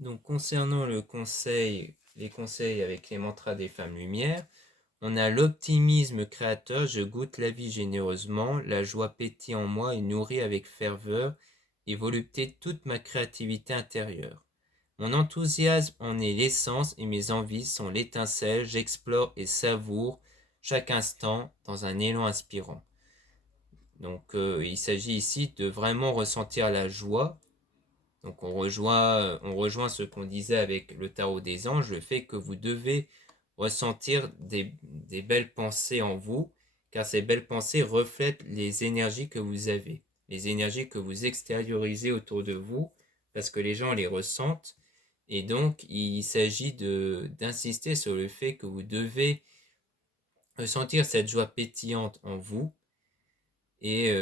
Donc, concernant les conseils avec les mantras des femmes lumière, on a l'optimisme créateur, je goûte la vie généreusement, la joie pétille en moi et nourrit avec ferveur et volupté toute ma créativité intérieure. Mon enthousiasme en est l'essence et mes envies sont l'étincelle, j'explore et savoure chaque instant dans un élan inspirant. Donc il s'agit ici de vraiment ressentir la joie. Donc on rejoint ce qu'on disait avec le tarot des anges, le fait que vous devez ressentir des belles pensées en vous, car ces belles pensées reflètent les énergies que vous avez, les énergies que vous extériorisez autour de vous, parce que les gens les ressentent. Et donc il s'agit d'insister sur le fait que vous devez ressentir cette joie pétillante en vous. Et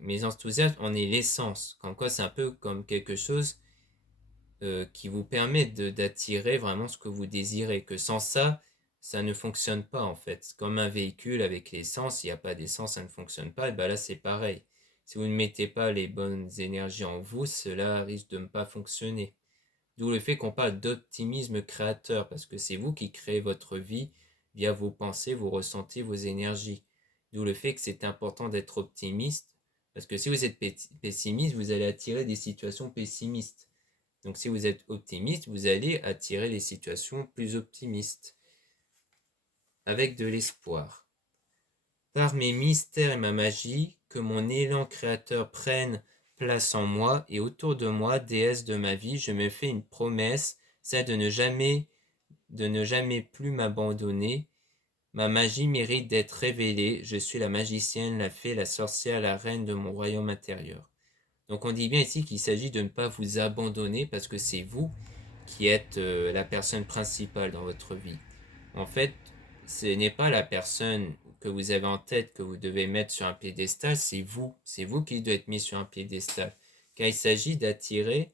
mes enthousiasmes en est l'essence. Comme quoi, c'est un peu comme quelque chose qui vous permet d'attirer vraiment ce que vous désirez. Que sans ça, ça ne fonctionne pas en fait. Comme un véhicule avec l'essence, il n'y a pas d'essence, ça ne fonctionne pas. Et bien là, c'est pareil. Si vous ne mettez pas les bonnes énergies en vous, cela risque de ne pas fonctionner. D'où le fait qu'on parle d'optimisme créateur, parce que c'est vous qui créez votre vie via vos pensées, vos ressentis, vos énergies. D'où le fait que c'est important d'être optimiste, parce que si vous êtes pessimiste, vous allez attirer des situations pessimistes. Donc si vous êtes optimiste, vous allez attirer des situations plus optimistes, avec de l'espoir. Par mes mystères et ma magie, que mon élan créateur prenne place en moi et autour de moi, déesse de ma vie, je me fais une promesse, celle de ne jamais plus m'abandonner. Ma magie mérite d'être révélée, je suis la magicienne, la fée, la sorcière, la reine de mon royaume intérieur. Donc on dit bien ici qu'il s'agit de ne pas vous abandonner parce que c'est vous qui êtes la personne principale dans votre vie. En fait, ce n'est pas la personne que vous avez en tête que vous devez mettre sur un piédestal, c'est vous. C'est vous qui devez être mis sur un piédestal. Car il s'agit d'attirer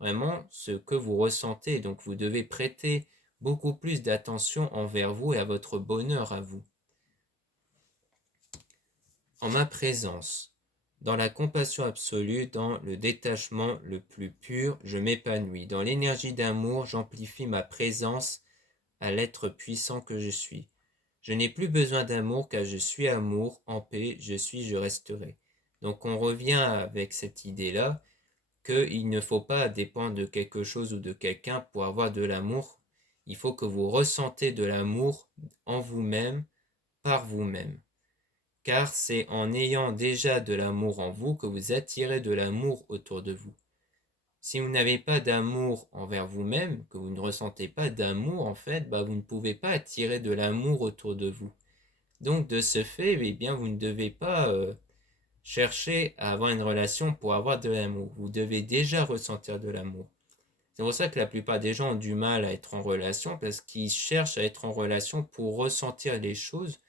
vraiment ce que vous ressentez. Donc vous devez prêter beaucoup plus d'attention envers vous et à votre bonheur à vous. En ma présence, dans la compassion absolue, dans le détachement le plus pur, je m'épanouis. Dans l'énergie d'amour, j'amplifie ma présence à l'être puissant que je suis. Je n'ai plus besoin d'amour car je suis amour, en paix, je suis, je resterai. Donc on revient avec cette idée-là qu'il ne faut pas dépendre de quelque chose ou de quelqu'un pour avoir de l'amour. Il faut que vous ressentez de l'amour en vous-même, par vous-même. Car c'est en ayant déjà de l'amour en vous que vous attirez de l'amour autour de vous. Si vous n'avez pas d'amour envers vous-même, que vous ne ressentez pas d'amour en fait, vous ne pouvez pas attirer de l'amour autour de vous. Donc de ce fait, eh bien, vous ne devez pas chercher à avoir une relation pour avoir de l'amour. Vous devez déjà ressentir de l'amour. C'est pour ça que la plupart des gens ont du mal à être en relation parce qu'ils cherchent à être en relation pour ressentir les choses,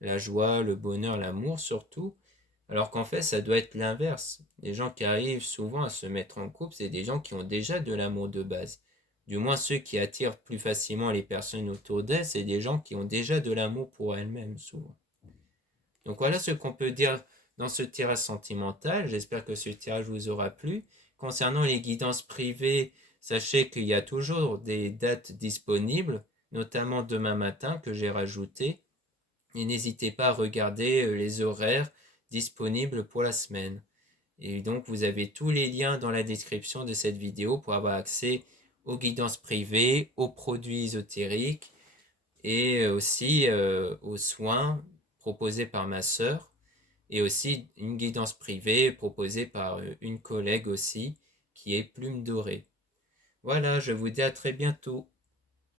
la joie, le bonheur, l'amour surtout, alors qu'en fait ça doit être l'inverse. Les gens qui arrivent souvent à se mettre en couple, c'est des gens qui ont déjà de l'amour de base. Du moins ceux qui attirent plus facilement les personnes autour d'elles, c'est des gens qui ont déjà de l'amour pour elles-mêmes souvent. Donc voilà ce qu'on peut dire dans ce tirage sentimental. J'espère que ce tirage vous aura plu. Concernant les guidances privées, sachez qu'il y a toujours des dates disponibles, notamment demain matin que j'ai rajouté. Et n'hésitez pas à regarder les horaires disponibles pour la semaine. Et donc vous avez tous les liens dans la description de cette vidéo pour avoir accès aux guidances privées, aux produits ésotériques et aussi aux soins proposés par ma sœur et aussi une guidance privée proposée par une collègue aussi qui est Plume Dorée. Voilà, je vous dis à très bientôt.